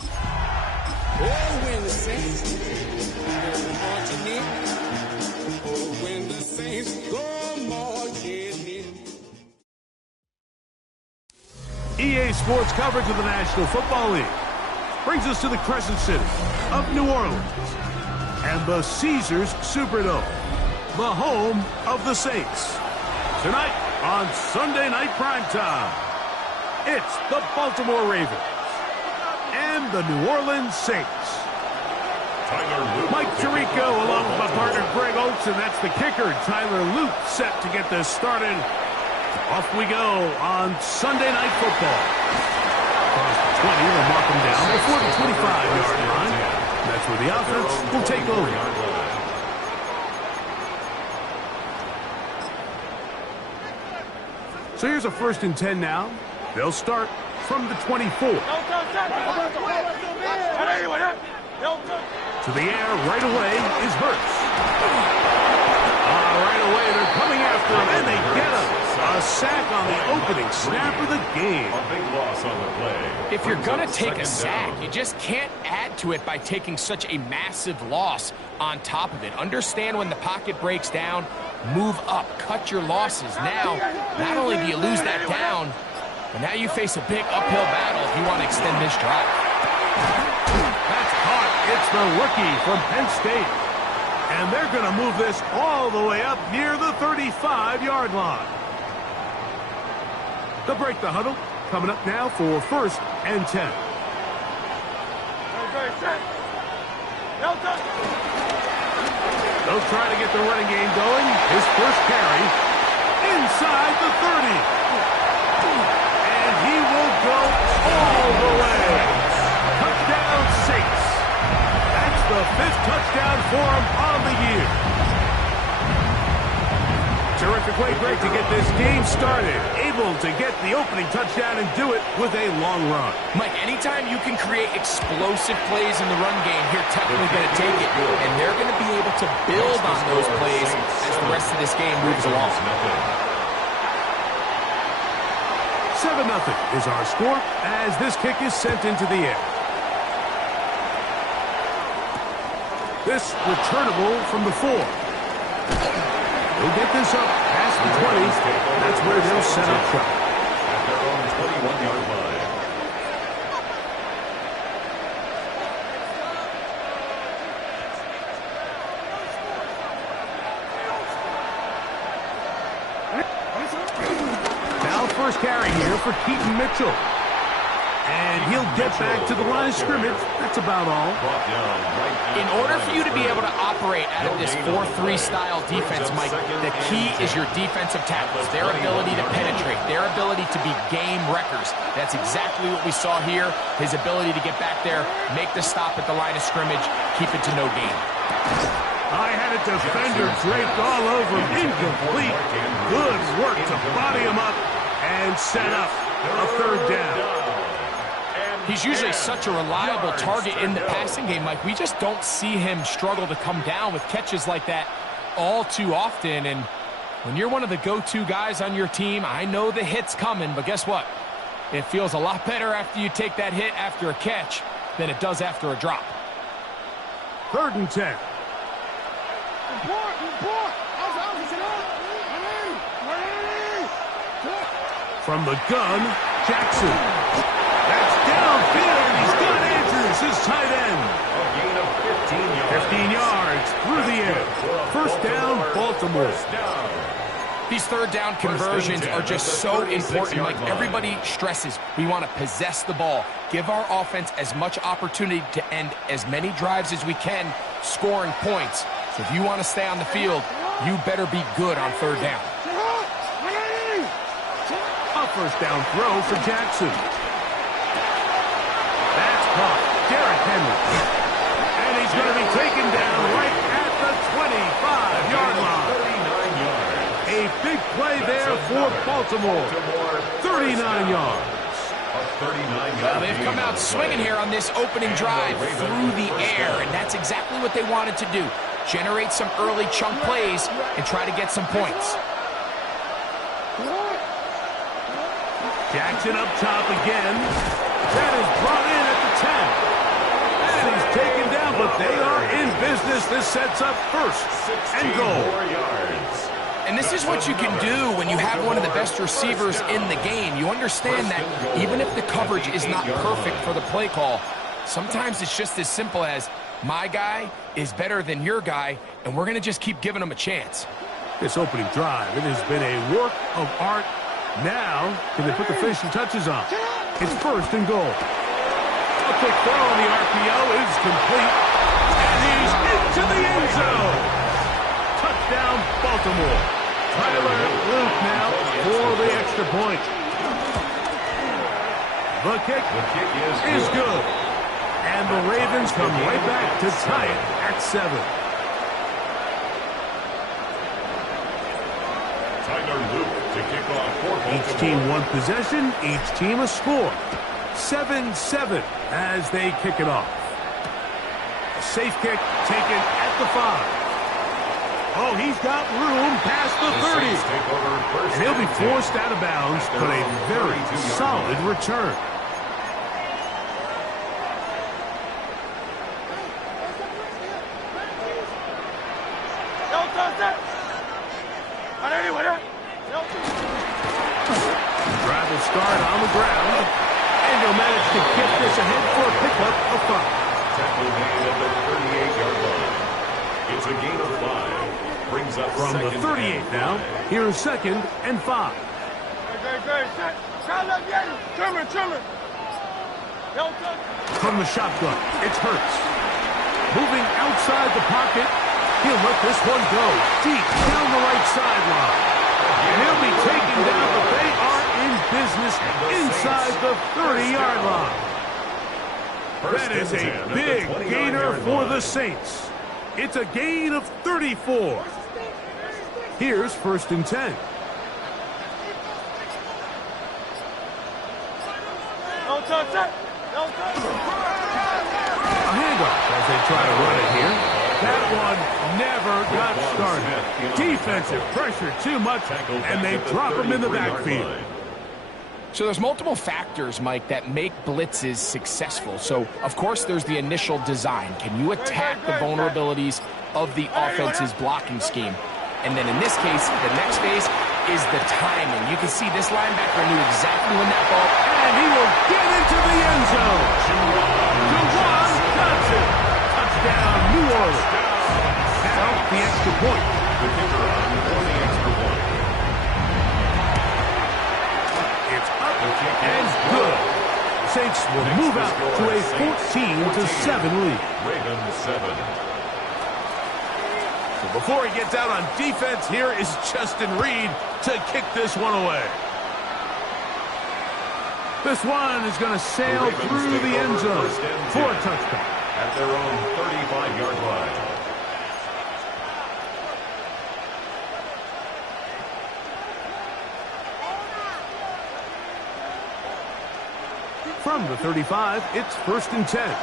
Oh, when the Saints go marching in. Oh, when the Saints go marching in. EA Sports coverage of the National Football League brings us to the Crescent City of New Orleans and the Caesars Superdome, the home of the Saints. Tonight on Sunday Night Primetime, it's the Baltimore Ravens and the New Orleans Saints. Mike Tirico along with my partner Greg Oates, and that's the kicker, Tyler Luke, set to get this started. Off we go on Sunday Night Football. Across the 20, they'll mark them down before the 25-yard line. That's where the offense will take over. So here's a 1st and 10 now. They'll start from the 24. To the air right away is Hurts. Right away they're coming after him, and they get him. A sack on the opening snap of the game. A big loss on the play. If you're going to take a sack, you just can't add to it by taking such a massive loss on top of it. Understand when the pocket breaks down, move up, cut your losses. Now, not only do you lose that down, but now you face a big uphill battle if you want to extend this drive. That's caught. It's the rookie from Penn State. And they're going to move this all the way up near the 35-yard line. They'll break the huddle. Coming up now for 1st and 10. They'll try to get the running game going. His first carry inside the 30. And he will go all the way. Touchdown Saints. That's the 5th touchdown for him on the year. Terrific way, Greg, to get this game started. Able to get the opening touchdown and do it with a long run. Mike, anytime you can create explosive plays in the run game, you're definitely going to take it. And they're going to be able to build on those plays as the rest of this game moves along. 7-0 is our score as this kick is sent into the air. This returnable from the 4. They'll get this up past the 20. That's where they'll set up shop. At their own 21-yard line. Now first carry here for Keaton Mitchell. And he'll get back to the line of scrimmage. That's about all. In order for you to be able to operate out of this 4-3 style defense, Mike, the key is your defensive tackles, their ability to penetrate, their ability to be game wreckers. That's exactly what we saw here. His ability to get back there, make the stop at the line of scrimmage, keep it to no gain. I had a defender draped all over him. Incomplete. Good work to body him up and set up a 3rd down. He's usually such a reliable target in the passing game, Mike. We just don't see him struggle to come down with catches like that all too often. And when you're one of the go-to guys on your team, I know the hit's coming, but guess what? It feels a lot better after you take that hit after a catch than it does after a drop. 3rd and 10. From the gun, Jackson. That's downfield. He's got Andrews, his tight end. A gain of 15 yards. 15 yards through the air. 1st down, Baltimore. These 3rd down conversions are just so important. Like everybody stresses, we want to possess the ball, give our offense as much opportunity to end as many drives as we can, scoring points. So if you want to stay on the field, you better be good on 3rd down. A 1st down throw for Jackson. That's caught. Derrick Henry. And he's going to be taken down right at the 25-yard line. 39 yards. A big play there for Baltimore. 39 yards. Well, they've come out swinging here on this opening drive through the air, and that's exactly what they wanted to do. Generate some early chunk plays and try to get some points. Jackson up top again. That is brought in at the 10. And he's taken down, but they are in business. This sets up first and goal. yards. And this is what you can do when you have one of the best receivers in the game. You understand that even if the coverage is not perfect for the play call, sometimes it's just as simple as my guy is better than your guy, and we're going to just keep giving him a chance. This opening drive, it has been a work of art. Now, can they put the finishing touches on? It's first and goal. A quick throw on the RPO is complete. And he's into the end zone. Touchdown, Baltimore. Tyler Luke now for the extra point. The kick is good. And the Ravens come right back to tie it at 7. Tyler Luke to kick off for Baltimore. Each team one possession, each team a score. 7-7 as they kick it off. A safe kick taken at the 5. Oh, he's got room past the 30. And he'll be forced out of bounds, but a very solid return. Drive will start on the ground, and he'll manage to get this ahead for a pickup of 5. Tackle made at the 38-yard line. It's a gain of 5. Brings up From the 38 now, here's 2nd and 5. From the shotgun, it's Hurts. Moving outside the pocket, he'll let this one go deep down the right sideline. And he'll be taken down, but they are in business inside the 30-yard line. That is a big gainer for the Saints. It's a gain of 34. Here's 1st and 10. A handoff as they try to run it here. That one never got started. Defensive pressure too much, and they drop him in the backfield. So there's multiple factors, Mike, that make blitzes successful. So, of course, there's the initial design. Can you attack the vulnerabilities of the offense's blocking scheme? And then in this case, the next phase is the timing. You can see this linebacker knew exactly when that ball... And he will get into the end zone. Juwan Johnson. Touchdown, New Orleans. Now, the extra point. The kicker on for the extra point. It's up and good. Saints will move out to a 14-7 lead. Ravens 7. So before he gets out on defense, here is Justin Reed to kick this one away. This one is going to sail through the end zone for a touchdown. At their own 35-yard line. From the 35, it's 1st and 10.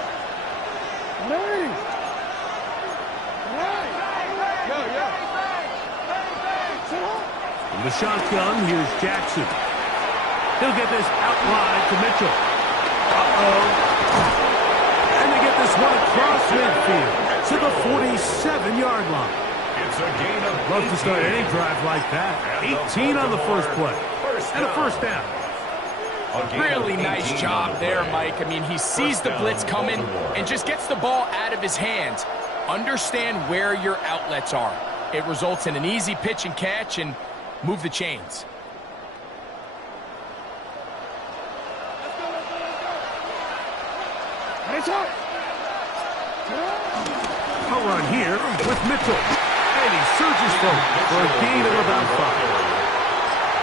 From the shotgun, here's Jackson. He'll get this out wide to Mitchell. And they get this one across midfield to the 47-yard line. It's a gain of Love to start any drive like that. 18 on the first play. And a first down. Really nice job there, Mike. I mean, he sees the blitz coming and just gets the ball out of his hands. Understand where your outlets are. It results in an easy pitch and catch and move the chains. A run here with Mitchell. And he surges forward for a gain of about 5.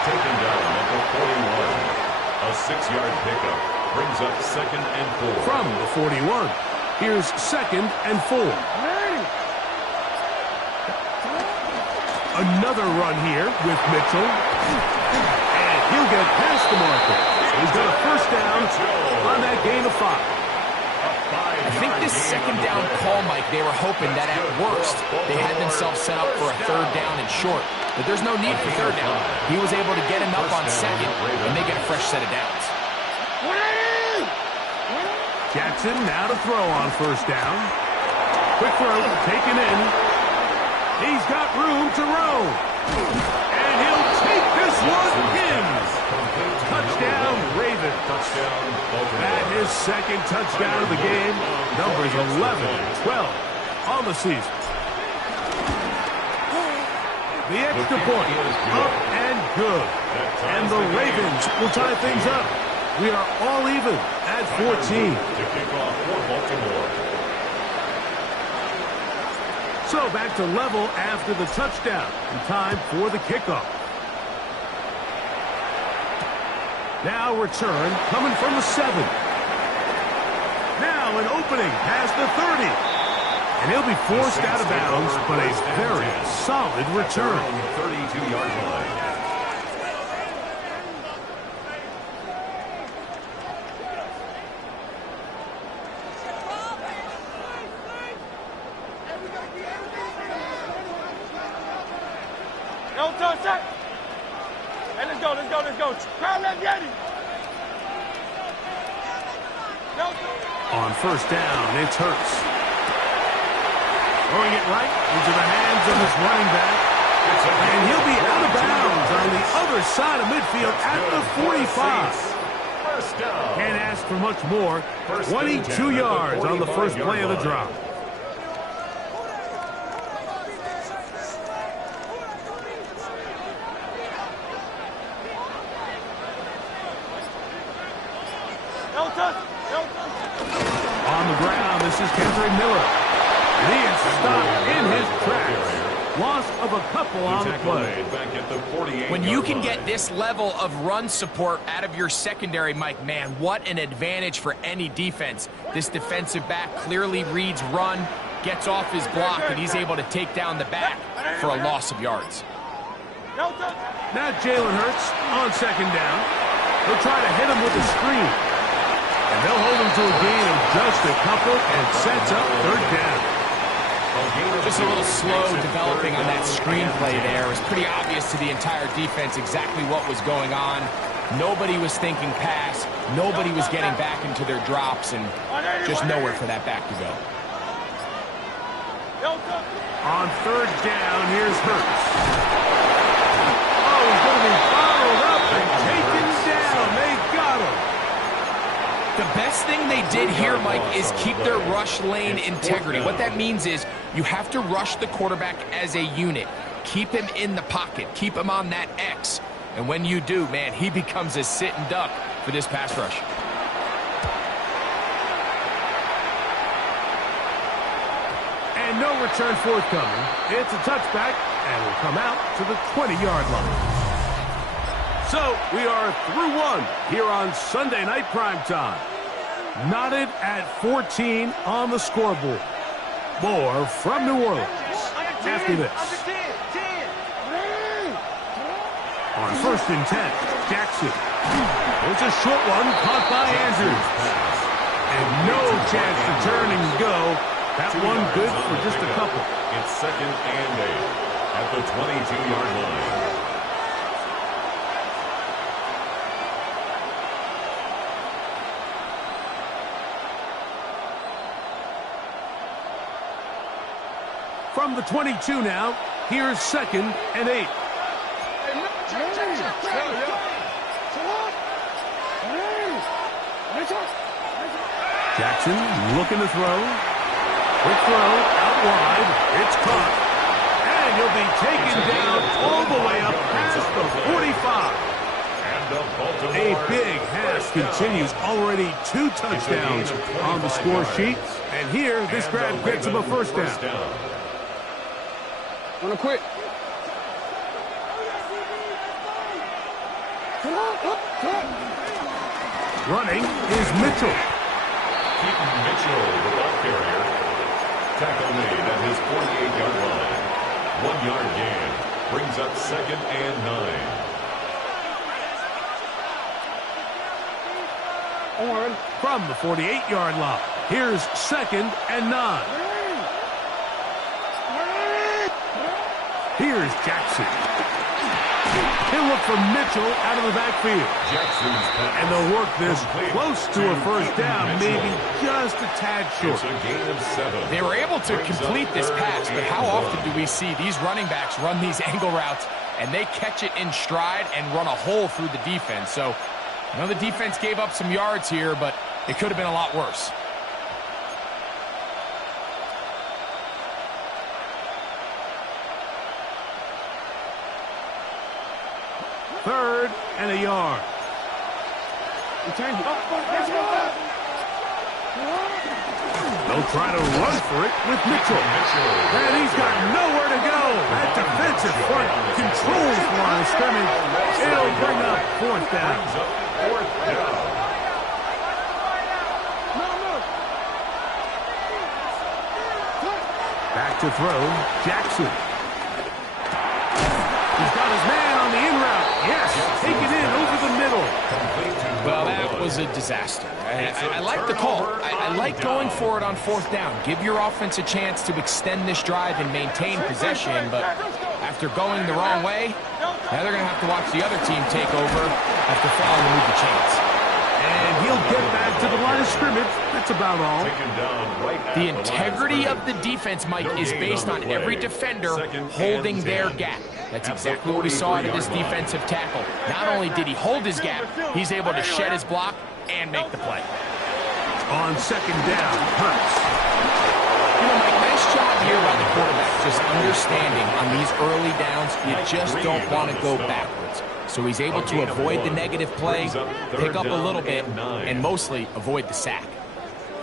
Taken down at the 41. A 6-yard pickup brings up 2nd and 4. From the 41, here's 2nd and 4. Another run here with Mitchell. And he'll get past the marker. He's got a first down on that gain of 5. I think this 2nd down call, Mike, they were hoping that at worst they had themselves set up for a 3rd down and short. But there's no need for 3rd down. He was able to get him up on 2nd, and they get a fresh set of downs. Jackson now to throw on first down. Quick throw, taken in. He's got room to roam. And he'll take this one in. Touchdown, Ravens. That is second touchdown of the game. Numbers 11 and 12 on the season. The extra point, up and good. And the Ravens will tie things up. We are all even at 14. So back to level after the touchdown. And time for the kickoff. Now return coming from the 7. Now an opening past the 30. And he'll be forced out of bounds, but a very solid return. 32-yard line. Don't touch that. Hey, let's go. Crowd that Yeti. On first down, it's Hurts. Throwing it right into the hands of his running back. And he'll be out of bounds on the other side of midfield at the 45. Can't ask for much more. 22 yards on the first play of the drive. On the ground, this is Kendre Miller. And he is stopped in his tracks. Loss of a couple on the play. When you can get this level of run support out of your secondary, Mike, man, what an advantage for any defense. This defensive back clearly reads run, gets off his block, and he's able to take down the back for a loss of yards. Now Jalen Hurts on second down. He'll try to hit him with a screen. And they'll hold him to a gain of just a couple and sets up third down. Just a little slow developing on that screenplay there. It was pretty obvious to the entire defense exactly what was going on. Nobody was thinking pass. Nobody was getting back into their drops, and just nowhere for that back to go. On third down, here's Hurts. Oh, he's going to be followed up and taken down. They got him. The best thing they did here, Mike, is keep their rush lane integrity. What that means is you have to rush the quarterback as a unit. Keep him in the pocket. Keep him on that X. And when you do, man, he becomes a sit and duck for this pass rush. And no return forthcoming. It's a touchback and will come out to the 20-yard line. So, we are through one here on Sunday Night Primetime. Knotted at 14 on the scoreboard. More from New Orleans after this. On first and 10, Jackson. It's a short one caught by Andrews. And no chance to turn and go. That one good for just a couple. It's second and 8 at the 22-yard line. From the 22 now, here's second and 8. Jackson looking to throw. Quick throw out wide. It's caught. And he'll be taken down all the way up past the 45. A big half continues. Already 2 touchdowns on the score sheet. And here, this grab gets him a first down. Wanna quit? Running is Mitchell. Keaton Mitchell, the ball carrier. Tackle made at his 48-yard line. 1-yard gain. Brings up second and 9. From the 48-yard line, here's second and 9. Here's Jackson. He'll look for Mitchell out of the backfield. Jackson's pass. And they'll work this close to a first down, maybe just a tad short. It's a gain of 7. They were able to complete this pass, but how often do we see these running backs run these angle routes and they catch it in stride and run a hole through the defense? So, I know the defense gave up some yards here, but it could have been a lot worse. Third and a yard. They'll try to run for it with Mitchell. And he's got nowhere to go. That defensive front controls the line of scrimmage. It'll bring up fourth down. Back to throw, Jackson. He's got his man on the in route. Yes, take it in over the middle. Well, that was a disaster. I like the call. I like going for it on fourth down. Give your offense a chance to extend this drive and maintain possession, but after going the wrong way, now they're going to have to watch the other team take over after failing to move the chains. And he'll get back to the line of scrimmage. That's about all. The integrity of the defense, Mike, is based on every defender holding their gap. That's exactly what we saw out of this defensive tackle. Not only did he hold his gap, he's able to shed his block and make the play. On second down, Hurts. You know, Mike, nice job here by the quarterback, just understanding on these early downs, you just don't want to go backwards. So he's able to avoid the negative play, pick up a little bit, and mostly avoid the sack.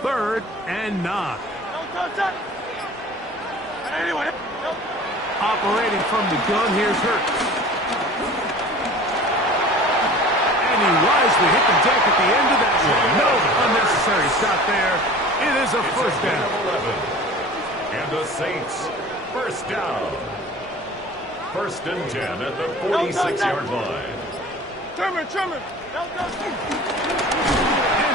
Third and 9. Operating from the gun, here's Hurts. And he wisely hit the deck at the end of that one. No unnecessary stop there. It is a first down. And the Saints, first down. First and 10 at the 46-yard line. Trimmer. And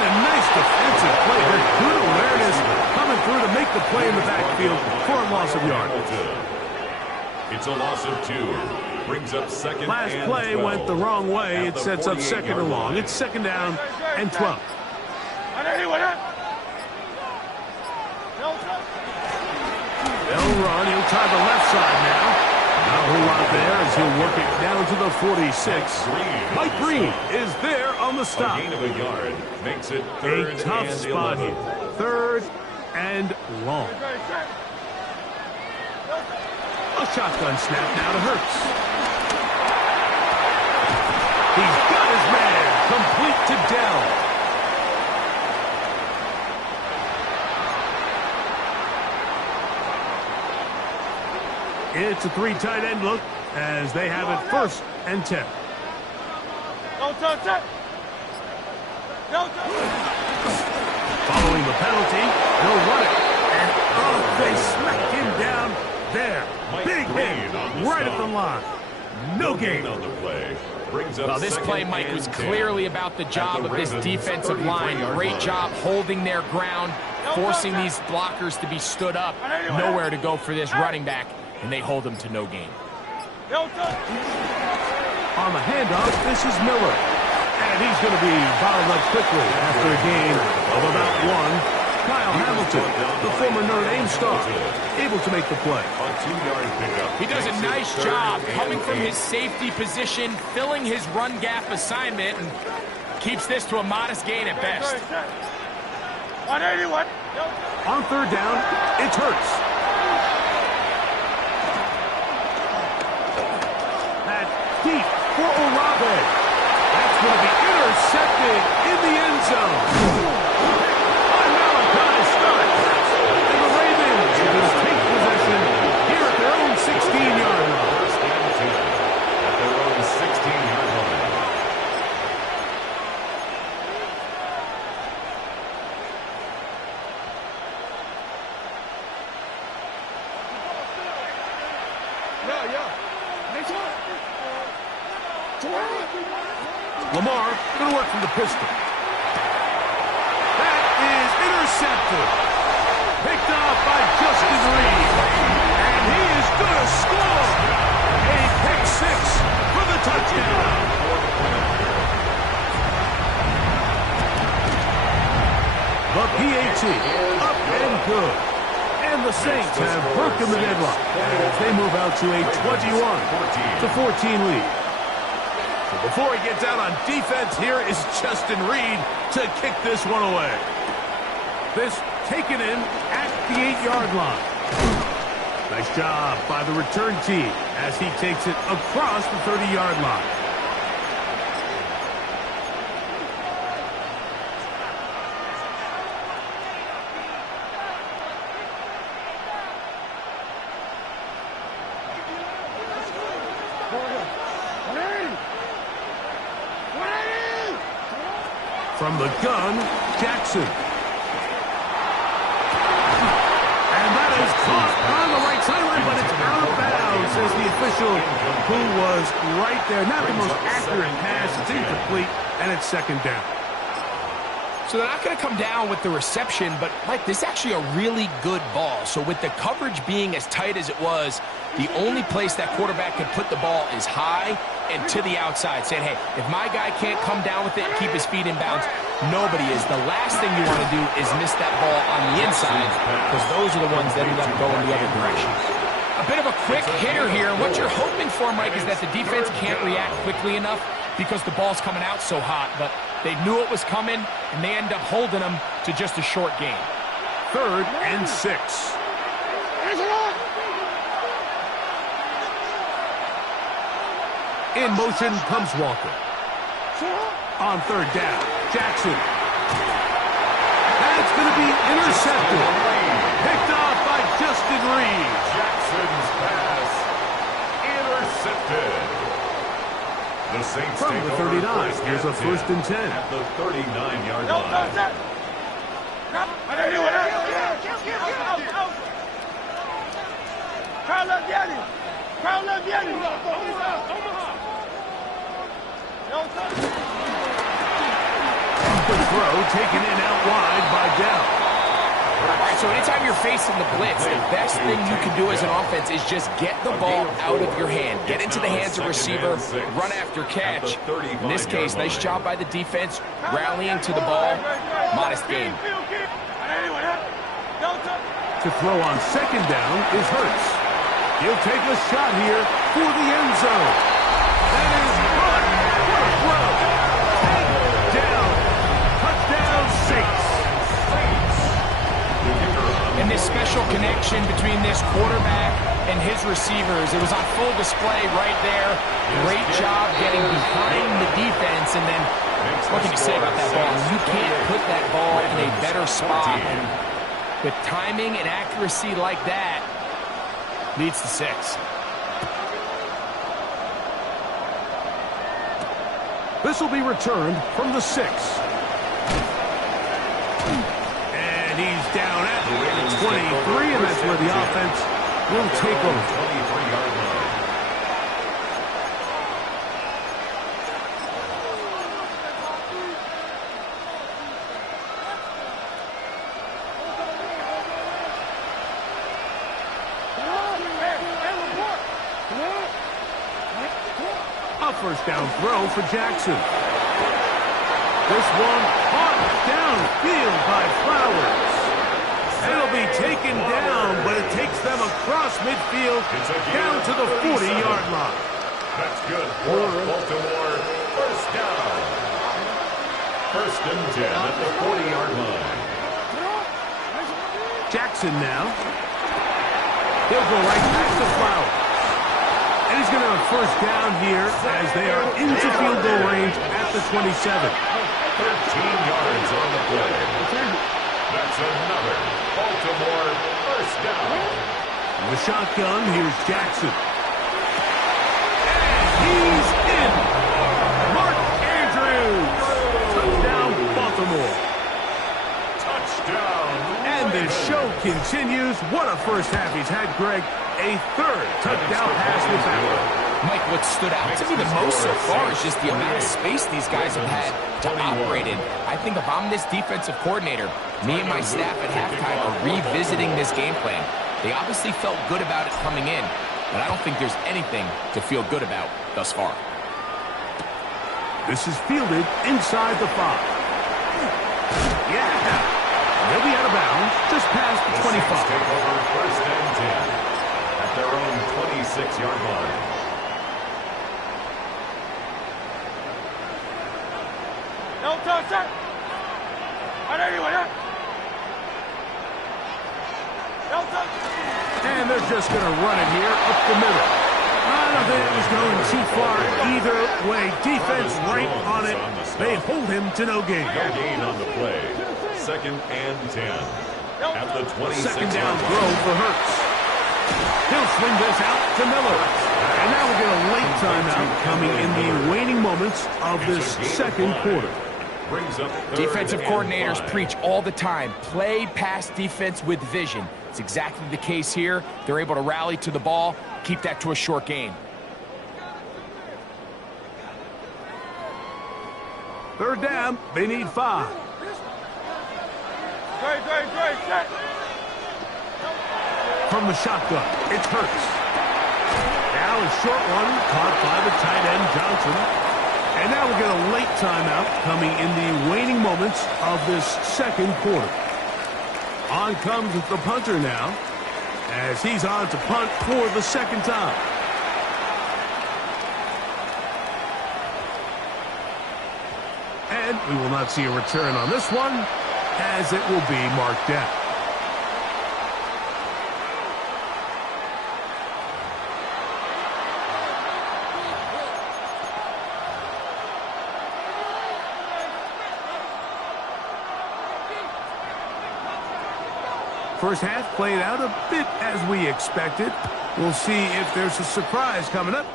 a nice defensive play. There's good awareness coming through to make the play in the backfield for a loss of yardage. It's a loss of 2. Brings up second Last and play 12. went the wrong way. It sets up second and long. It's second down and 12. They'll run. He'll try the left side now. Not a whole lot there as he'll work it down to the 46. Mike Green is there on the stop. A gain of a yard makes it third A tough and spot 11. here. Third and long. A shotgun snap now to Hurts. He's got his man. Complete to Dell. It's a 3 tight end look as they have it first and 10. Following the penalty, they'll run it. And they smacked him down there. Big hit right at the line. No gain on the play. Brings up well, this play, Mike, was clearly about the job of this defensive line. Great job holding their ground, forcing these blockers to be stood up. Nowhere to go for this running back, and they hold him to no gain. On the handoff, this is Miller. And he's going to be bottled up quickly after a gain of about 1. Kyle Hamilton, the former Notre Dame star, able to make the play. He does a nice job coming from his safety position, filling his run gap assignment, and keeps this to a modest gain at best. On third down, it's Hurts. That's deep for Olave. That's going to be intercepted in the end zone. And the Ravens are going to take possession here at their own 16-yard line. First and 10 at their own 16-yard line. Lamar going to work from the pistol. That is intercepted. Picked off by Justin Reed. And he is going to score. A pick 6 for the Touchdown. The PAT up and good. And the Saints have broken the deadlock as they move out to a 21-14 lead. So before he gets out on defense, here is Justin Reed to kick this one away. This taken in at the 8-yard line. Nice job by the return team as he takes it across the 30-yard line. From the gun, Jackson. And that is caught on the right sideline, but it's out of bounds, says the official, who was right there. Not the most accurate pass. It's incomplete, and it's second down. So they're not going to come down with the reception, but, Mike, this is actually a really good ball. So with the coverage being as tight as it was, the only place that quarterback can put the ball is high and to the outside, saying, hey, if my guy can't come down with it and keep his feet in bounds, nobody is. The last thing you want to do is miss that ball on the inside, because those are the ones that end up going the other direction. A bit of a quick hitter here. What you're hoping for, Mike, is that the defense can't react quickly enough because the ball's coming out so hot, but they knew it was coming, and they end up holding them to just a short gain. 3rd and 6. In motion comes Walker. On 3rd down, Jackson. That's going to be intercepted. Picked off by Justin Reed. Jackson's pass intercepted. The Saints From the 39, here's a 1st and 10. At the 39-yard No, line. no, Crown left Yanni. Crown left Yanni. The throw taken in out wide by Dell. All right, so anytime you're facing the blitz, the best thing you can do as an offense is just get the ball out of your hand. Get into the hands of receiver, run after catch. In this case, nice job by the defense, rallying to the ball. Modest gain. To throw on 2nd down is Hurts. He'll take a shot here for the end zone. That is caught. What a throw. Down. Touchdown, Saints. And this special connection between this quarterback and his receivers, it was on full display right there. Great job getting behind the defense, and then what can you say about that ball? You can't put that ball in a better spot. With timing and accuracy like that, leads to 6. This will be returned from the 6. And he's down at the 23, and that's where the offense will take over. 23-yard line. A 1st down throw for Jackson. This one caught downfield by Flowers. It'll be taken down, but it takes them across midfield down to the 40-yard line. That's good for Baltimore. 1st down. 1st and 10 at the 40-yard line. Jackson now. He'll go right back to Flowers. And he's going to have 1st down here as they are into field goal range at the 27. 13 yards on the play. That's another Baltimore 1st down. In the shotgun, here's Jackson. And he's in. Mark Andrews. Touchdown, Baltimore. Touchdown. And the show continues. What a first half he's had, Greg. A 3rd touchdown pass with that one. Mike, what stood out to me the most so far is just the amount of space these guys have had to operate in. I think if I'm this defensive coordinator, me and my staff at halftime are revisiting this game plan. They obviously felt good about it coming in, but I don't think there's anything to feel good about thus far. This is fielded inside the 5. Yeah. They'll be out of bounds just past the 25. Take over first and 10 at their own 26-yard line. No touch, set. And anyway, no touch. And they're just going to run it here up the middle. I don't think it was going too far either way. Defense right on it. They hold him to no gain. No gain on the play. Second and 10 at the 26. Second down throw for Hurts. He'll swing this out to Miller. And now we get a late timeout coming in the waning moments of this second quarter. Brings up Defensive coordinators preach all the time, play pass defense with vision. It's exactly the case here. They're able to rally to the ball, keep that to a short gain. Third down, they need 5. Great, set. From the shotgun, it's Hurts. Now a short one, caught by the tight end Johnson. And now we get a late timeout coming in the waning moments of this second quarter. On comes the punter now, as he's on to punt for the second time. And we will not see a return on this one, as it will be marked out. First half played out a bit as we expected. We'll see if there's a surprise coming up.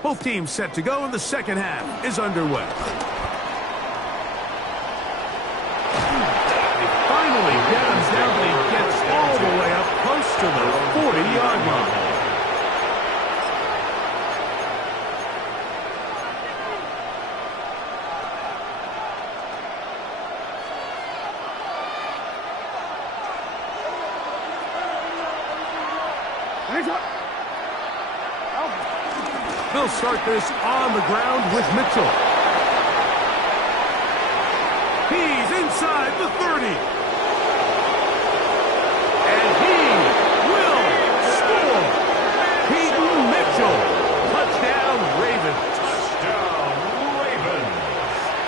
Both teams set to go, and the second half is underway. They finally get him down, but he gets all the way up close to the 40-yard line. They'll start this on the ground with Mitchell. He's inside the 30. And he will score. Peyton Mitchell. Touchdown, Ravens. Touchdown, Ravens.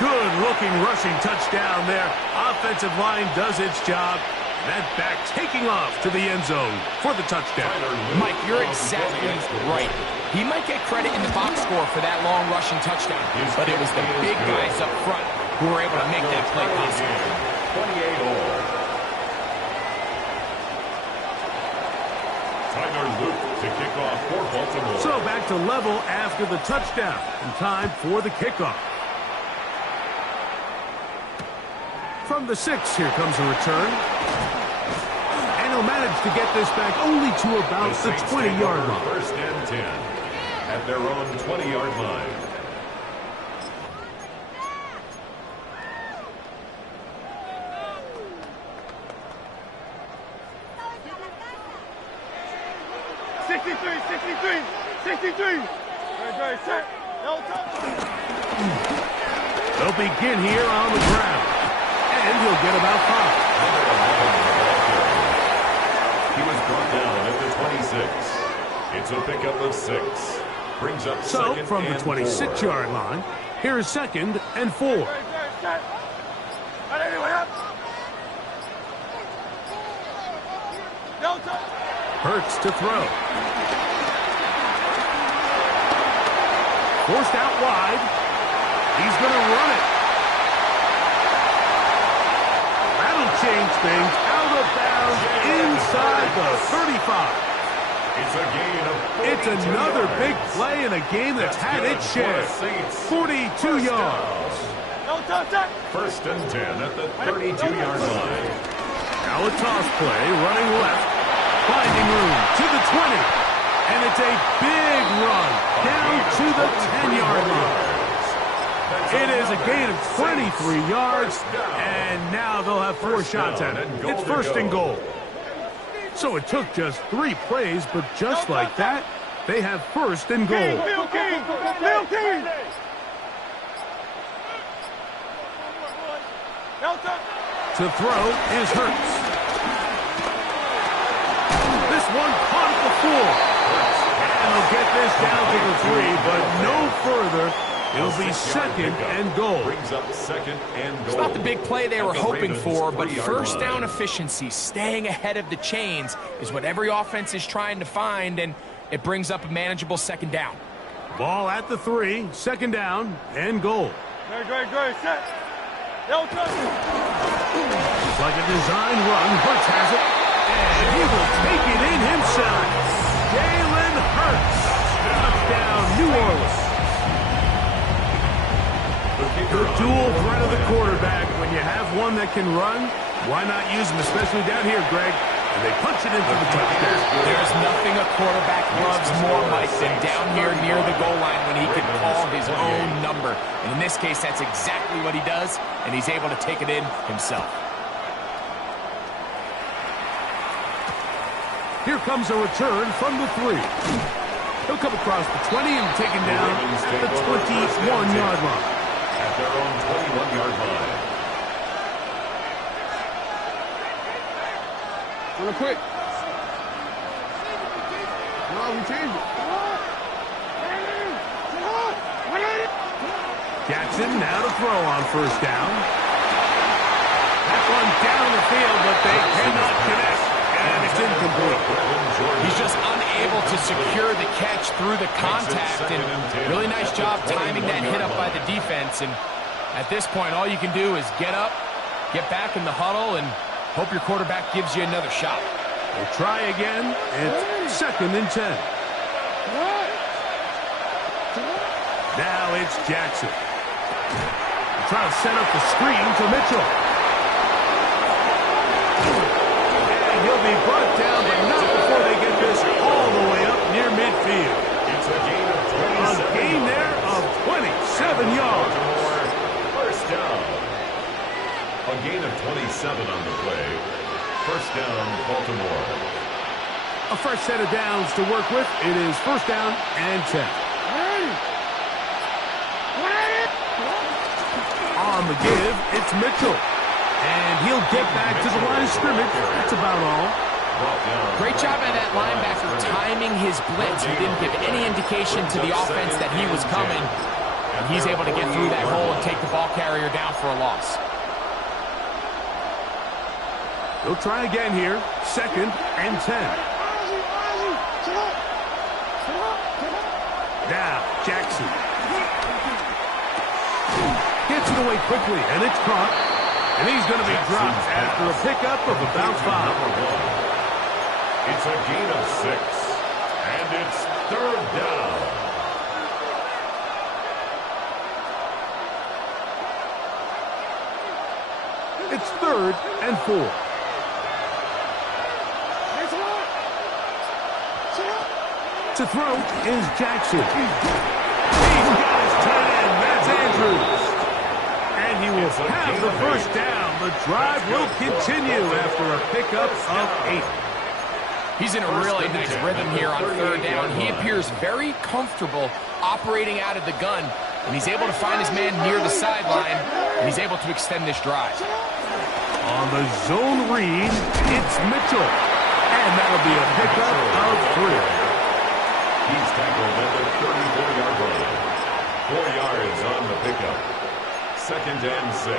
Good-looking rushing touchdown there. Offensive line does its job. That back taking off to the end zone for the touchdown. Mike, you're exactly right. He might get credit in the box score for that long rushing touchdown, but it was the big guys up front who were able to make that play possible. 28-all. Tyler Luke to kick off for Baltimore. So back to level after the touchdown, and time for the kickoff. From the 6, here comes a return. And he'll manage to get this back only to about the 20-yard line. First and 10 at their own 20-yard line. Great, set. No touch. They'll begin here on the ground. And he'll get about 5. He was brought down at the 26. It's a pickup of 6. Brings up So second from the and 26-yard line, here is second and 4. Great, set. And anyway, up. No touch. Hurts to throw. Forced out wide. He's going to run it. That'll change things. Out of bounds inside the 35. It's a gain of 42 It's another yards. big play in a game that's had its share. 42 yards. No touch, set. First and 10 at the 32-yard line. Now a toss play, running left. Finding room to the 20. And it's a big run down to the 10-yard line. It is a gain of 23 yards, and now they'll have 4 shots at it. It's first and goal. So it took just 3 plays, but just like that, they have first and goal. Bill King. Bill King. To throw is Hurts. This one caught at the 4. And they'll get this down to the 3, but no further. It'll be second and goal. Brings up second and goal. It's not the big play they were hoping for, but first down efficiency, staying ahead of the chains, is what every offense is trying to find, and it brings up a manageable second down. Ball at the 3, second down and goal. Great. Set. It's like a design run. Hurts has it, and he will take it in himself. Jalen Hurts. Touchdown, New Orleans. The dual threat of the quarterback. When you have one that can run, why not use him, especially down here, Greg? And they punch it in for the touchdown. There's nothing a quarterback loves more, Mike, than down here near the goal line when he can call his own number. And in this case, that's exactly what he does, and he's able to take it in himself. Here comes a return from the 3. He'll come across the 20 and taken down at the 21-yard line. At their own 21-yard line. Real quick. No, we changed it. Jackson now to throw on first down. That one down the field, but they cannot connect, and it's incomplete. He's just unable to secure the catch through the contact, and really nice job timing that hit up by the defense. And at this point, all you can do is get up, get back in the huddle, and hope your quarterback gives you another shot. We'll try again. It's second and 10. Now it's Jackson. Try to set up the screen to Mitchell. And he'll be brought down, but not before they get this all the way up near midfield. It's a gain of 27. A gain there of 27 yards. First down. A gain of 27 on the play. First down, Baltimore. A fresh set of downs to work with. It is first down and 10. On the give, it's Mitchell. And he'll get back to the line of scrimmage. That's about all. Great job by that linebacker timing his blitz. He didn't give any indication to the offense that he was coming. And he's able to get through that hole and take the ball carrier down for a loss. They'll try again here. Second and 10. Now, Jackson. Gets it away quickly, and it's caught. And he's going to be dropped after a pickup of about 5. It's a gain of 6. And it's third down. It's third and 4. To throw is Jackson. He's got his tight end. That's Andrews. And he will have the first down. The drive will continue after a pickup of 8. He's in a really nice rhythm here on third down. He appears very comfortable operating out of the gun, and he's able to find his man near the sideline, and he's able to extend this drive. On the zone read, it's Mitchell. And that'll be a pickup of 3. He's tackled at the 34-yard line. 4 yards on the pickup. Second and 6.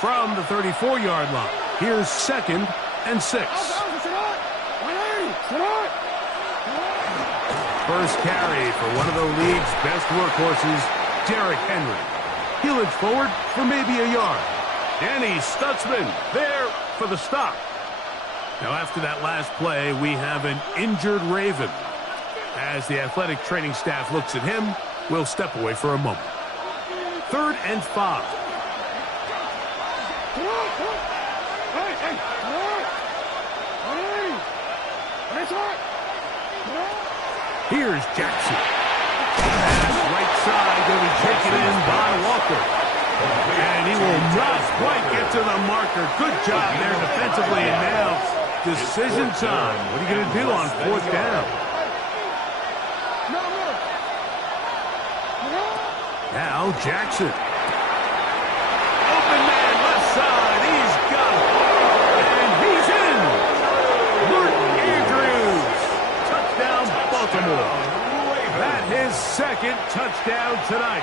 From the 34-yard line, here's second and 6. First carry for one of the league's best workhorses, Derrick Henry. He'll inch forward for maybe a yard. Danny Stutzman there for the stop. Now, after that last play, we have an injured Raven. As the athletic training staff looks at him, we'll step away for a moment. Third and 5. Here's Jackson. Pass right side, going to be taken in by Walker. And he will not quite get to the marker. Good job there defensively, and now decision time. What are you going to do on fourth down? Now Jackson. second touchdown tonight.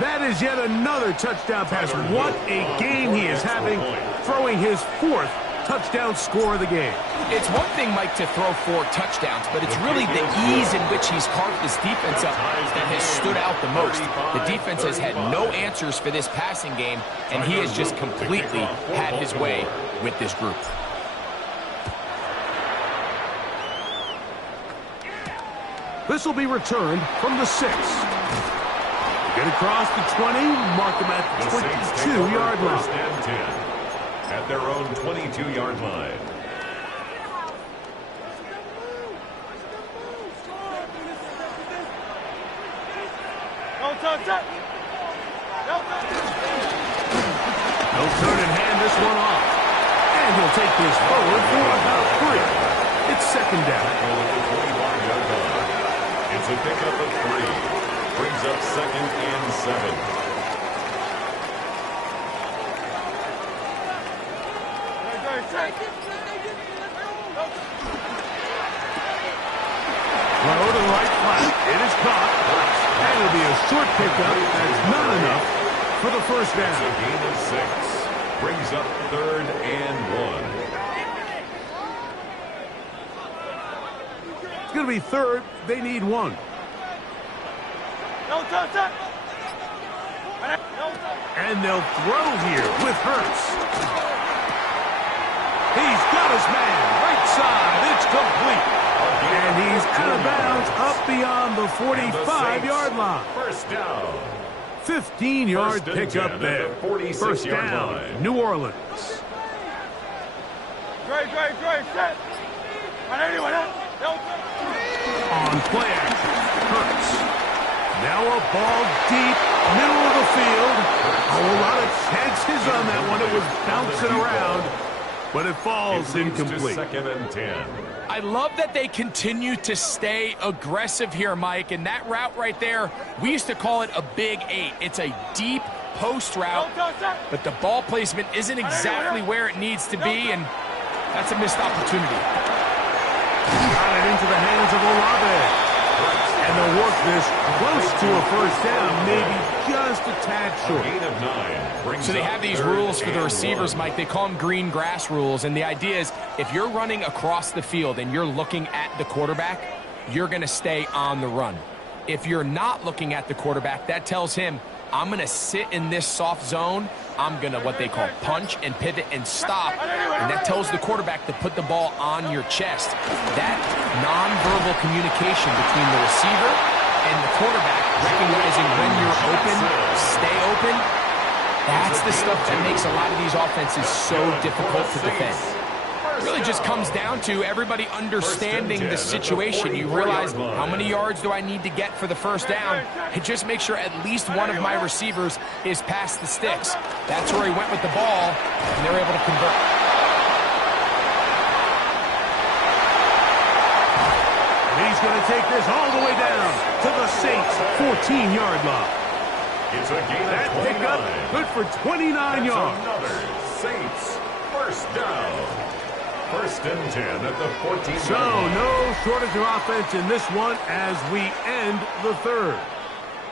That is yet another touchdown pass. What a game he is having, throwing his 4th touchdown score of the game. It's one thing, Mike, to throw 4 touchdowns, but it's really the ease in which he's carved this defense up that has stood out the most. The defense has had no answers for this passing game, and he has just completely had his way with this group. This will be returned from the 6. Get across the 20, mark them at the 22-yard line. At their own 22-yard line. They'll turn and hand this one off. And he'll take this forward for about 3. It's second down. It's a pickup of 3. Brings up 2nd and 7. Low to the right flat. It is caught. And it'll be a short pickup. That's not enough for the first down. It's a gain of 6. Brings up 3rd and 1. It's going to be 3rd. They need 1. And they'll throw here with Hurts. He's got his man. Right side. It's complete. And he's out of bounds up beyond the 45-yard line. First down. 15-yard pickup there. First down, New Orleans. Great, set. On play action, Hurts. Now a ball deep, middle of the field. A lot of chances on that one. It was bouncing around, but it falls incomplete. 2nd and 10. I love that they continue to stay aggressive here, Mike, and that route right there, we used to call it a big 8. It's a deep post route, but the ball placement isn't exactly where it needs to be, and that's a missed opportunity. Got it into the hands of Olave. And they'll work this close to a first down, maybe just a tad short. Gain of 9. So they have these rules for the receivers, Mike. They call them green grass rules. And the idea is if you're running across the field and you're looking at the quarterback, you're going to stay on the run. If you're not looking at the quarterback, that tells him, I'm going to sit in this soft zone. I'm going to what they call punch and pivot and stop. And that tells the quarterback to put the ball on your chest. That nonverbal communication between the receiver and the quarterback, recognizing when you're open, stay open, that's the stuff that makes a lot of these offenses so difficult to defend. It really just comes down to everybody understanding the situation. You realize how many yards do I need to get for the first down, and just make sure at least one of my receivers is past the sticks. That's where he went with the ball, and they're able to convert. He's going to take this all the way down to the Saints' 14-yard line. It's a gain that of 29. pickup good for 29 yards. Another Saints first down. 1st and 10 at the 14. So no shortage of offense in this one as we end the 3rd.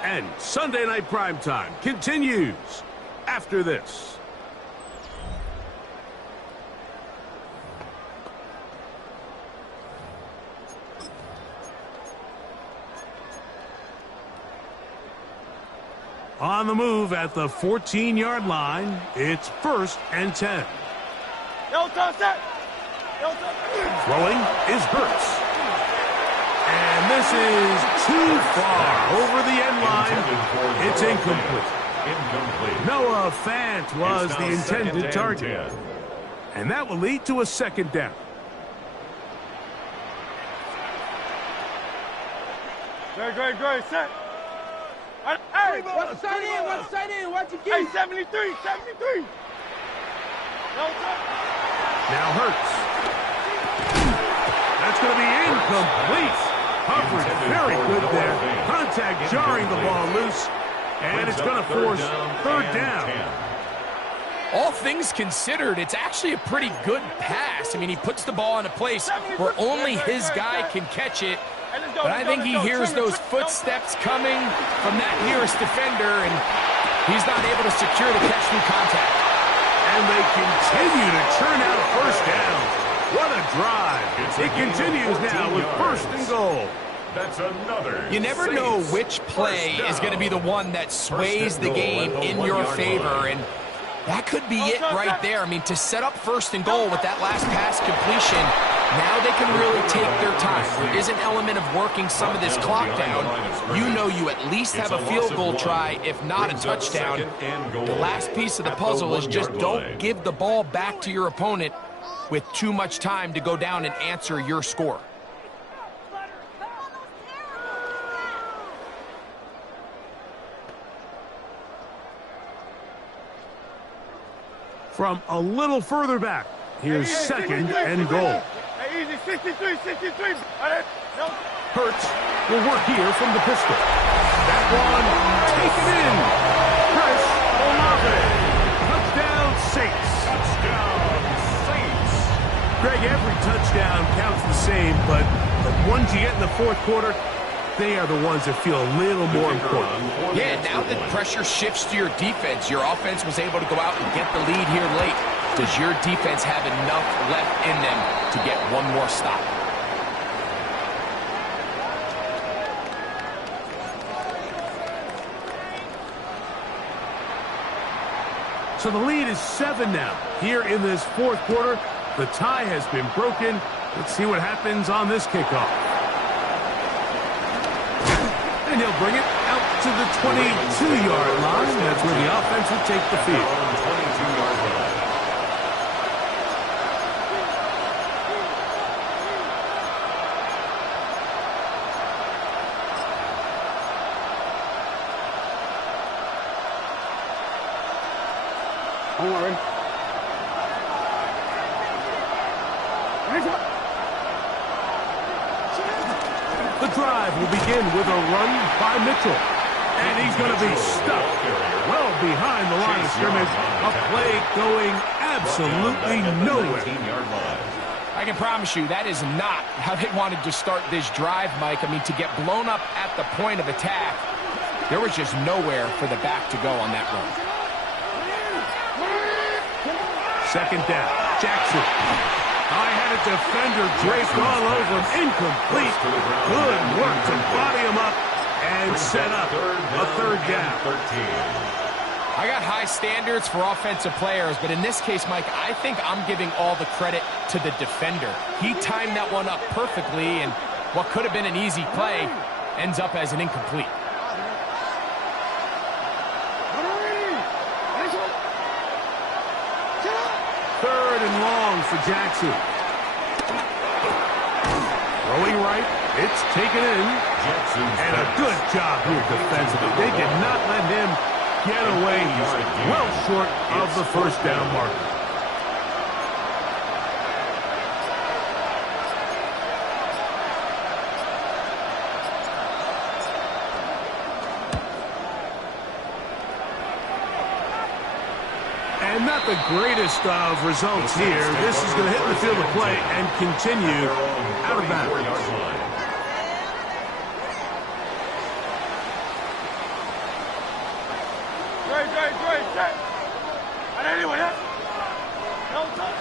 And Sunday Night Primetime continues after this. On the move at the 14-yard line, it's 1st and 10. Throwing is Hurts. And this is too far over the end line. It's incomplete. Noah Fant was the intended target. And that will lead to a second down. Great, set. Hey, what's that in? Watch it get. Hey, 73. Now Hurts. That's going to be incomplete. Coverage very good there. Contact jarring the ball loose. And it's going to force 3rd down. all things considered, it's actually a pretty good pass. I mean, he puts the ball in a place where only his guy can catch it. But I think he hears those footsteps coming from that nearest defender, and he's not able to secure the catch through contact. And they continue to churn out first down. What a drive. It continues now with first and goal. That's another. You never know which play is going to be the one that sways the game in your favor, and that could be it right there. I mean, to set up first and goal with that last pass completion, now they can really take their time. There is an element of working some of this clock down. You know you at least have a field goal try, if not a touchdown. The last piece of the puzzle is just don't give the ball back to your opponent with too much time to go down and answer your score. From a little further back, here's second and goal. Hey, easy, 63, 63. Hurts will work here from the pistol. That one taken in. Chris Olave. Touchdown, Saints. Touchdown, Saints. Greg, every touchdown counts the same, but the ones you get in the fourth quarter, they are the ones that feel a little more important. Yeah, now that pressure shifts to your defense, your offense was able to go out and get the lead here late. Does your defense have enough left in them to get one more stop? So the lead is 7 now. Here in this fourth quarter, the tie has been broken. Let's see what happens on this kickoff. And he'll bring it out to the 22-yard line. That's where the offense will take the field. 22-yard line. I'm not ready. The drive will begin with a run by Mitchell. And he's going to be stuck well behind the line of scrimmage. A play going absolutely nowhere. I can promise you that is not how they wanted to start this drive, Mike. I mean, to get blown up at the point of attack, there was just nowhere for the back to go on that run. Second down, Jackson. I had a defender draped all over him. Incomplete. Good work to body him up and set up a third down. I got high standards for offensive players, but in this case, Mike, I think I'm giving all the credit to the defender. He timed that one up perfectly, and what could have been an easy play ends up as an incomplete. Third and long for Jackson. Throwing right, it's taken in. And a good job here defensively. They did not let him get away. He's well short of the first down marker. And not the greatest of results here. This is going to hit the field of play and continue out of bounds. Great, set. And anyway, no touch.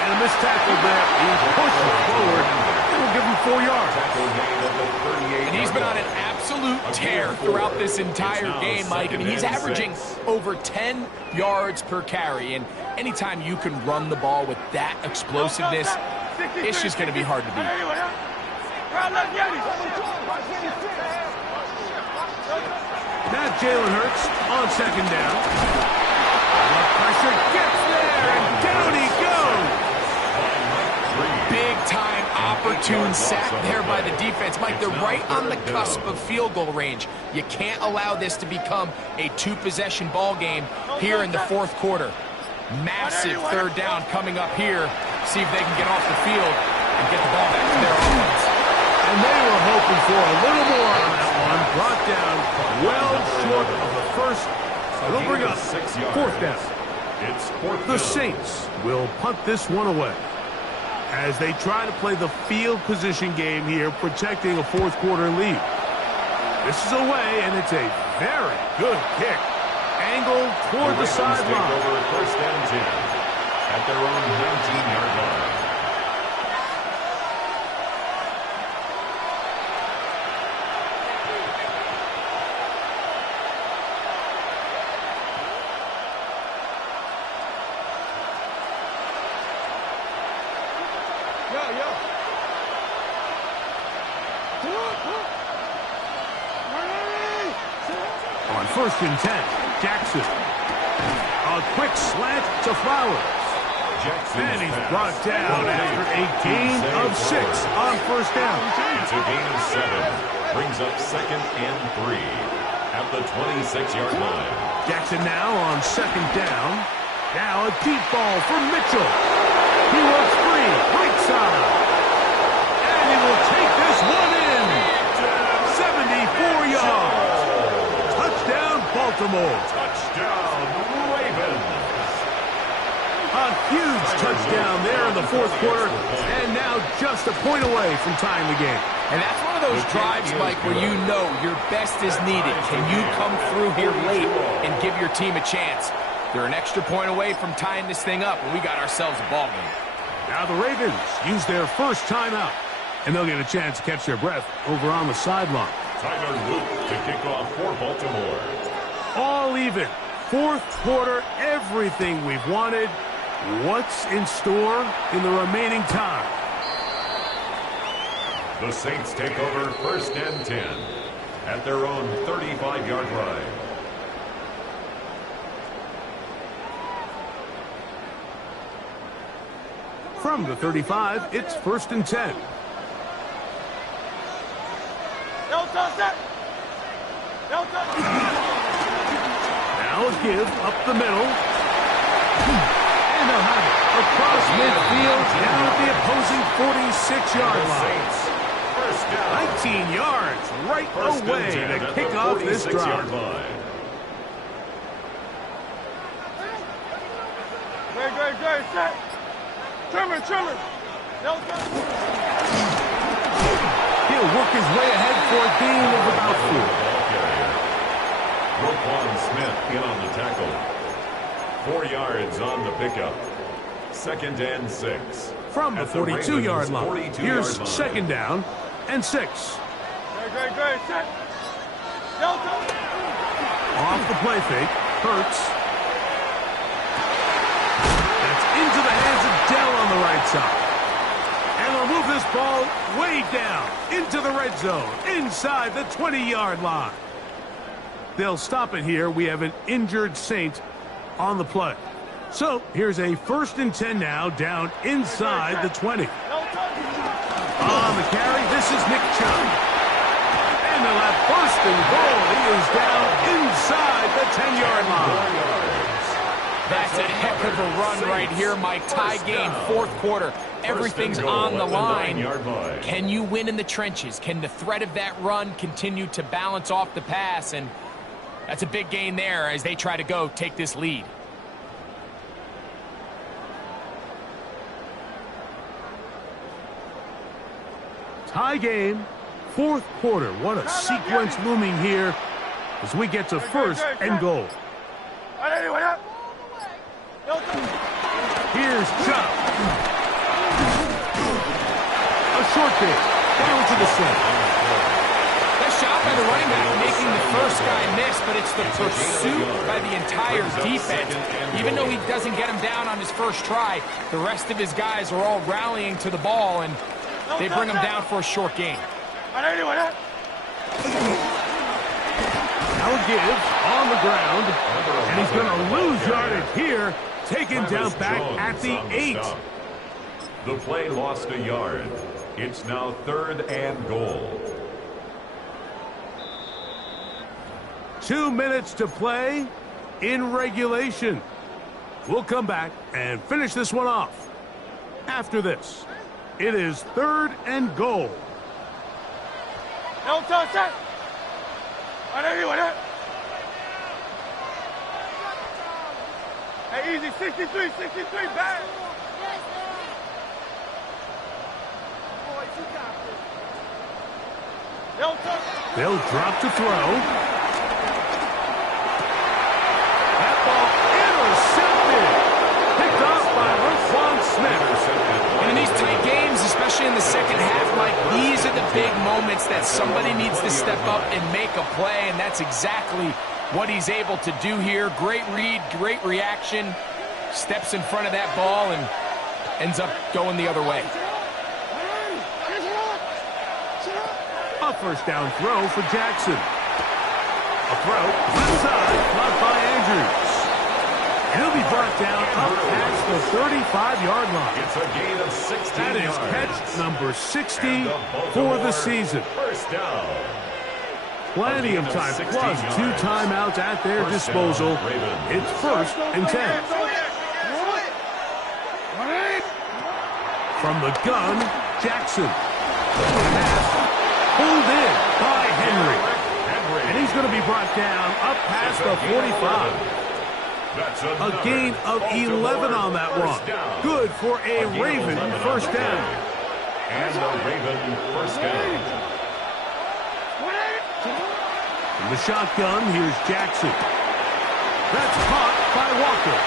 And a missed tackle there. He pushes forward. It'll give him 4 yards. And he's been on an absolute tear throughout this entire game, Mike. I mean, he's averaging over 10 yards per carry. And anytime you can run the ball with that explosiveness, it's just going to be hard to beat. Now Jalen Hurts on second down. The pressure gets there, and down he goes. Big-time opportune sack there by the defense. Mike, they're right on the cusp of field goal range. You can't allow this to become a two-possession ball game here in the fourth quarter. Massive third down coming up here. See if they can get off the field and get the ball back to their offense. And they were hoping for a little more on that one. Brought down well short of the first They'll bring up 6 yards. fourth down. It's fourth The down. Saints will punt this one away as they try to play the field position game here, protecting a fourth quarter lead. This is away, and it's a very good kick. Angled toward the sideline. Over first and 10 at their own 19-yard line. On first and 10, Jackson. A quick slant to Flowers. And he's brought down after a gain of 6 on first down. It's a gain of 7. Brings up second and 3 at the 26-yard line. Jackson now on second down. Now a deep ball for Mitchell. He runs free, right side. And he will take this one in. 74 yards. Touchdown, Baltimore. Touchdown, Ravens. A huge touchdown there in the fourth quarter, and now just a point away from tying the game. And that's one of those drives, Mike, where you know your best is needed. Can you come through here late and give your team a chance? They're an extra point away from tying this thing up, and we got ourselves a ball game. Now the Ravens use their first timeout, and they'll get a chance to catch their breath over on the sideline. Tyler Luke to kick off for Baltimore. All even. Fourth quarter, everything we've wanted. What's in store in the remaining time? The Saints take over first and 10 at their own 35-yard line. From the 35, it's first and 10. Now a give up the middle. And they'll have it across midfield down at the opposing 46-yard line. 19 yards right away to kick off this drive. Great, set. Trimmer. He'll work his way ahead for a gain of about 4. Roquan Smith in on the tackle. 4 yards on the pickup. Second and 6. From the 42-yard line. Here's second down and 6. Great, set. Off the play fake. Hurts. That's into the hands of Dell on the right side. And they'll move this ball way down into the red zone, inside the 20-yard line. They'll stop it here. We have an injured Saint on the play. So here's a first and 10 now, down inside the 20. On the carry, this is Nick Chubb. And they'll have first and goal. He is down inside the 10-yard line. That's a heck of a run right here, Mike. Tie game, fourth quarter. Everything's on the line. Can you win in the trenches? Can the threat of that run continue to balance off the pass? And that's a big gain there as they try to go take this lead. Tie game, fourth quarter. What a sequence looming here as we get to first and goal. Here's Chubb. A short kick down to the center. Nice shot by the running back, making the first guy miss, but it's the pursuit by the entire defense. Even though he doesn't get him down on his first try, the rest of his guys are all rallying to the ball, and they bring him down for a short gain. Now a give on the ground, and he's going to lose yardage here, taken down back at the 8. The play lost a yard. It's now third and goal. 2 minutes to play in regulation. We'll come back and finish this one off. After this, it is third and goal. Hey, easy, 63, back. They'll drop to throw. That ball intercepted. Picked off by Roquan Smith. And in these tight games, especially in the second half, Mike, these are the big moments that somebody needs to step up and make a play, and that's exactly what he's able to do here. Great read, great reaction. Steps in front of that ball and ends up going the other way. A first down throw for Jackson. A throw, left side, caught by Andrews. He'll be brought down up past the 35-yard line. It's a gain of 16 That is yards. catch number 60 for the season. First down. Plenty of time, plus 2 timeouts at their disposal. It's 1st and 10. From the gun, Jackson. Pulled in by Henry. And he's going to be brought down up past the 45. A gain of 11 on that one. Good for a Raven first down. And a Raven first down. From the shotgun, here's Jackson. That's caught by Walker.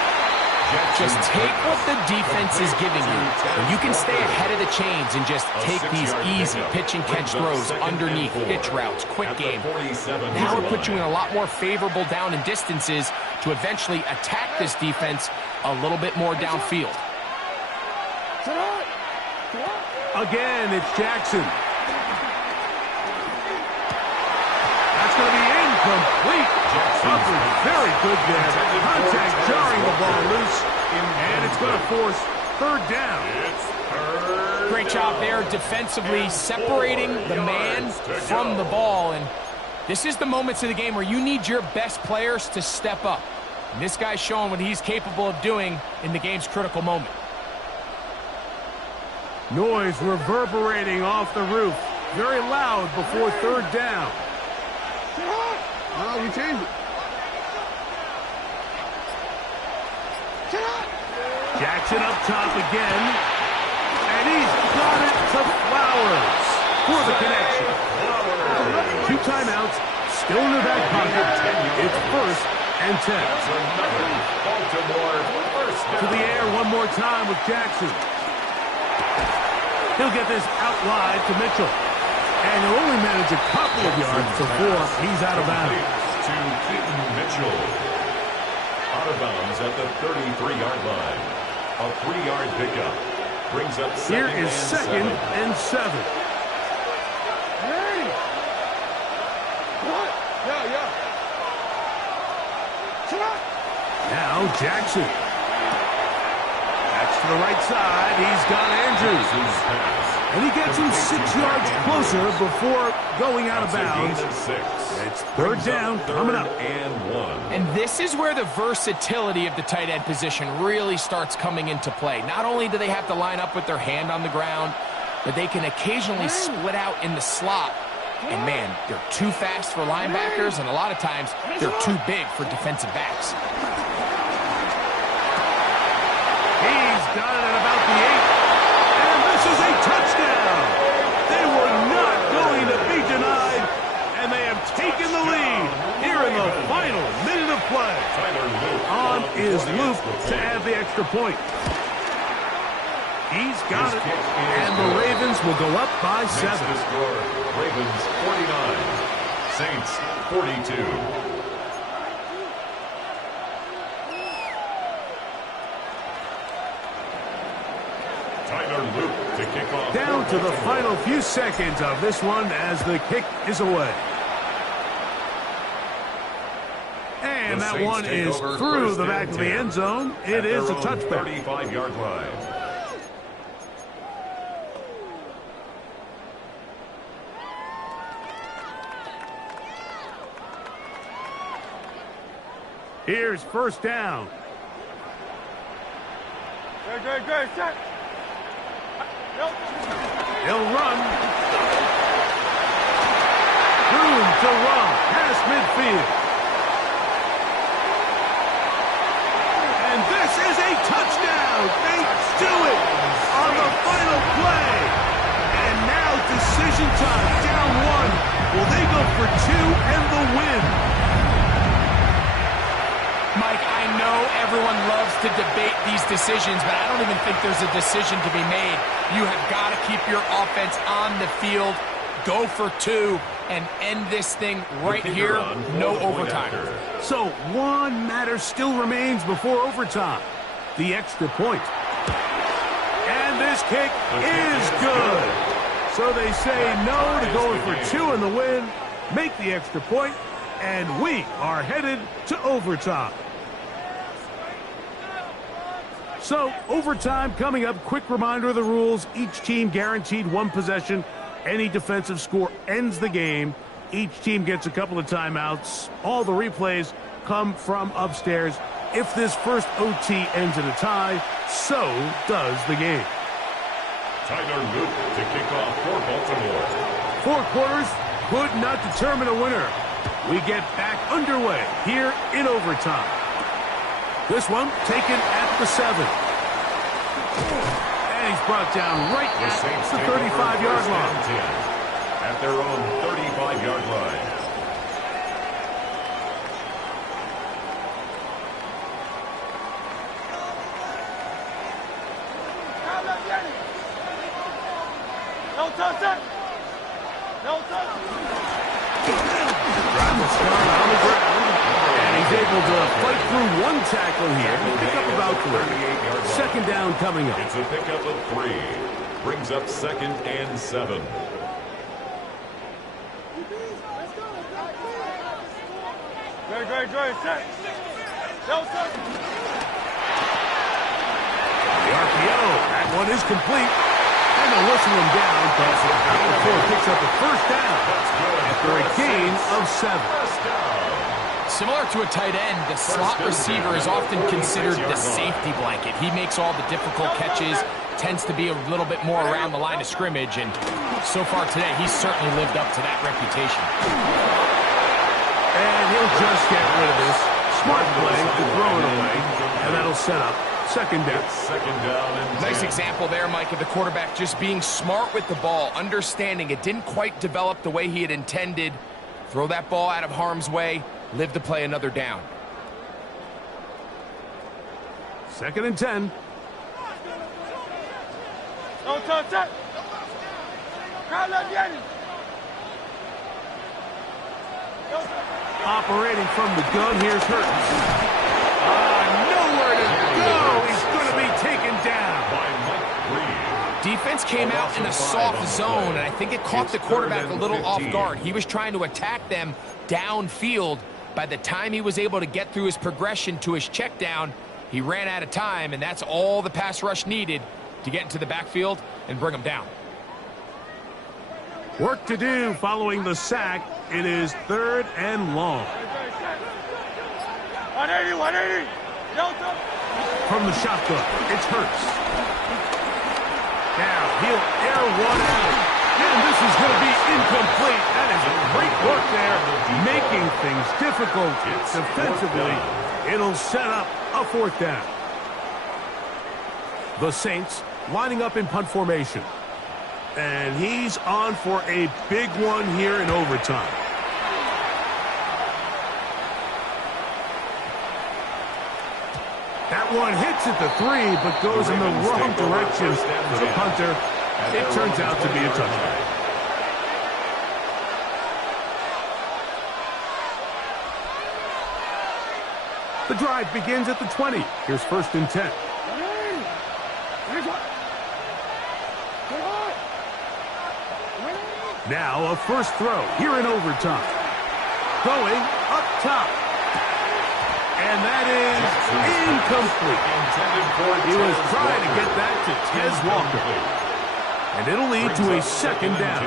Just take what the defense is giving you, and you can stay ahead of the chains and just take these easy pitch and catch throws underneath, pitch routes, quick game. Now it puts you in a lot more favorable down and distances to eventually attack this defense a little bit more downfield. Again, it's Jackson. That's going to be incomplete. Something very good there. Contact jarring the ball loose, and it's going to force 3rd down. Great job there defensively, separating the man from the ball. And this is the moments of the game where you need your best players to step up. And this guy's showing what he's capable of doing in the game's critical moment. Noise reverberating off the roof. Very loud before 3rd down. We changed it. Jackson up top again. And he's got it to Flowers for the connection. 2 timeouts, still in the back pocket. It's 1st and 10. To the air one more time with Jackson. He'll get this out wide to Mitchell. And he'll only manage a couple of yards before he's out of bounds. To Keaton Mitchell. Out of bounds at the 33-yard line. A 3-yard pickup. Brings up Here is 2nd and 7. Hey! What? Yeah. Now Jackson. That's to the right side. He's got Andrews. And he gets him 6 yards closer before going out of bounds. It's 3rd down coming up. And this is where the versatility of the tight end position really starts coming into play. Not only do they have to line up with their hand on the ground, but they can occasionally split out in the slot. And man, they're too fast for linebackers, and a lot of times they're too big for defensive backs. He's got it at about the 8. And this is a touchdown. They were not going to be denied, and they have taken the lead here in the final minute of play. On is Luke to add the extra point. He's got it, and the Ravens will go up by 7. Ravens 49, Saints 42. To kick off. Down to the final few seconds of this one as the kick is away. And that one is through the back of the end zone. It is a touchback. 35-yard line. Here's 1st down. Good. Set. He'll run. Room to run past midfield. And for 2 and the win. Mike, I know everyone loves to debate these decisions, but I don't even think there's a decision to be made. You have got to keep your offense on the field, go for 2, and end this thing right here, no overtime. So one matter still remains before overtime, the extra point. And this kick is good. So they say no to going for 2 in the win, make the extra point, and we are headed to overtime. So, overtime coming up. Quick reminder of the rules. Each team guaranteed 1 possession. Any defensive score ends the game. Each team gets a couple of timeouts. All the replays come from upstairs. If this first OT ends in a tie, so does the game. Tyler Luke to kick off for Baltimore. 4 quarters could not determine a winner. We get back underway here in overtime. This one taken at the 7. And he's brought down right at the 35-yard line. At their own 35-yard line. No touch it. No touch. Drive the start on the ground. And he's able to fight through 1 tackle here and pick up about 3. Second down coming up. It's a pickup of 3. Brings up 2nd and 7. Great. Set. No touch. The RPO. That one is complete. And they'll whistle him down, but Baltimore picks up a first down after a gain of 7. Similar to a tight end, the slot receiver is often considered the safety blanket. He makes all the difficult catches, tends to be a little bit more around the line of scrimmage, and so far today, he's certainly lived up to that reputation. And he'll just get rid of this. Smart play to throw it away, and that'll set up second down. Second down and 10. Nice example there, Mike, of the quarterback just being smart with the ball, understanding it didn't quite develop the way he had intended. Throw that ball out of harm's way, live to play another down. Second and 10. No touch it. Operating from the gun, here's Hurts. Nowhere to go. He's going to be taken down. By Mike Reed. Defense came out in a soft zone, and I think it caught the quarterback a little off guard. He was trying to attack them downfield. By the time he was able to get through his progression to his check down, he ran out of time, and that's all the pass rush needed to get into the backfield and bring him down. Work to do following the sack. It is 3rd and long. 180. No touch. From the shotgun, it's Hurts. Now he'll air one out. And this is going to be incomplete. That is great work there, making things difficult defensively. It'll set up a 4th down. The Saints lining up in punt formation. And he's on for a big one here in overtime. That one hits at the 3, but goes in the wrong direction for the punter. It turns out to be a touchdown. The drive begins at the 20. Here's 1st and 10. Now a first throw here in overtime. Going up top. And that is incomplete. He was trying to get that to Tez Walker. And it'll lead to a 2nd down.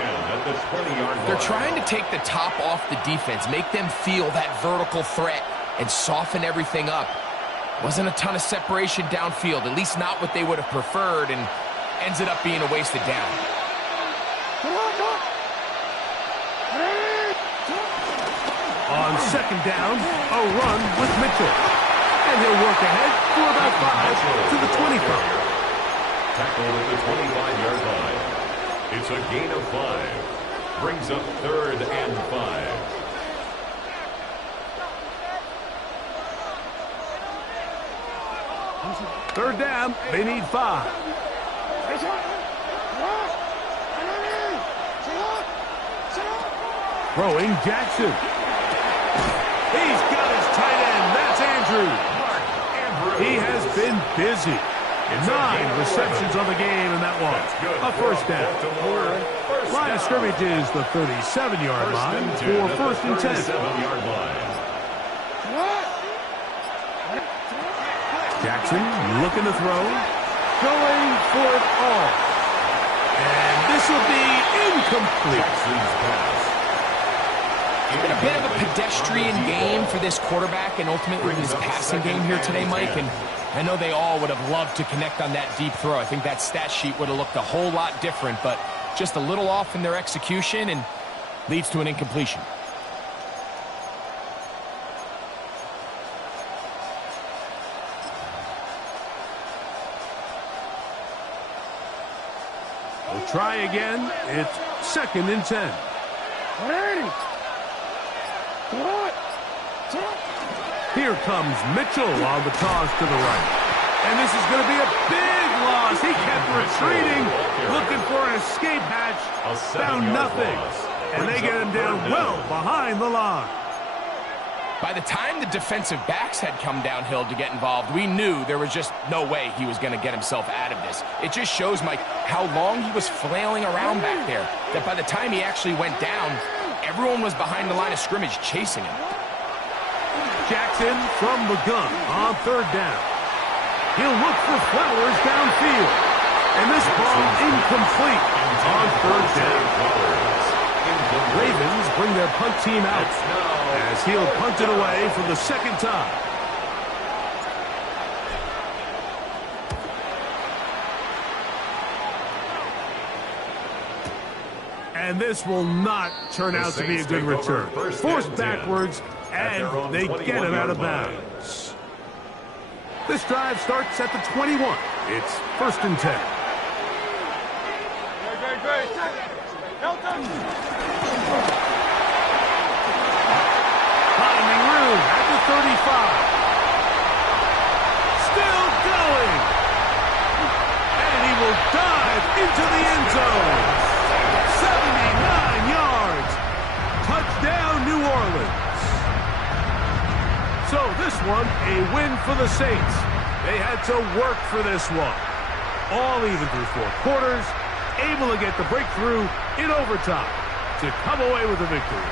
They're trying to take the top off the defense, make them feel that vertical threat, and soften everything up. Wasn't a ton of separation downfield, at least not what they would have preferred, and ends it up being a wasted down. On 2nd down, a run with Mitchell. And he'll work ahead for about 5 to the 25. Tackled at the 25-yard line. It's a gain of 5. Brings up 3rd and 5. Third down, they need 5. Throwing Jackson. He's got his tight end. That's Andrews. He has been busy. 9 receptions on the game, and that one a first down. Line of scrimmage is the 37-yard line for 1st and 10. Jackson looking to throw, going for it all. And this will be incomplete. It's been a bit of a pedestrian game for this quarterback and ultimately his passing game here today, Mike. And I know they all would have loved to connect on that deep throw. I think that stat sheet would have looked a whole lot different, but just a little off in their execution and leads to an incompletion. We'll try again. It's 2nd and 10. Here comes Mitchell on the toss to the right. And this is going to be a big loss. He kept retreating, looking for an escape hatch. Found nothing. And they get him down well behind the line. By the time the defensive backs had come downhill to get involved, we knew there was just no way he was going to get himself out of this. It just shows, Mike, how long he was flailing around back there, that by the time he actually went down, everyone was behind the line of scrimmage chasing him. Jackson from the gun on 3rd down. He'll look for Flowers downfield. And this ball incomplete on 3rd down. Ravens bring their punt team out as he'll punt it away for the 2nd time. And this will not turn out to be a good return. Forced backwards, and they get him out of bounds. This drive starts at the 21. It's 1st and 10. Great. Finding room at the 35. Still going. And he will dive into the end zone. 79 yards. Touchdown, New Orleans. So this one, a win for the Saints. They had to work for this one. All even through 4 quarters, able to get the breakthrough in overtime to come away with a victory.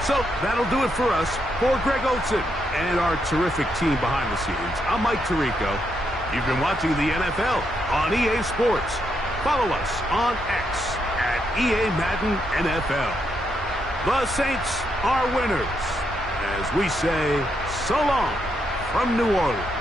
So that'll do it for us. For Greg Olsen and our terrific team behind the scenes, I'm Mike Tirico. You've been watching the NFL on EA Sports. Follow us on X at EA Madden NFL. The Saints are winners, as we say so long from New Orleans.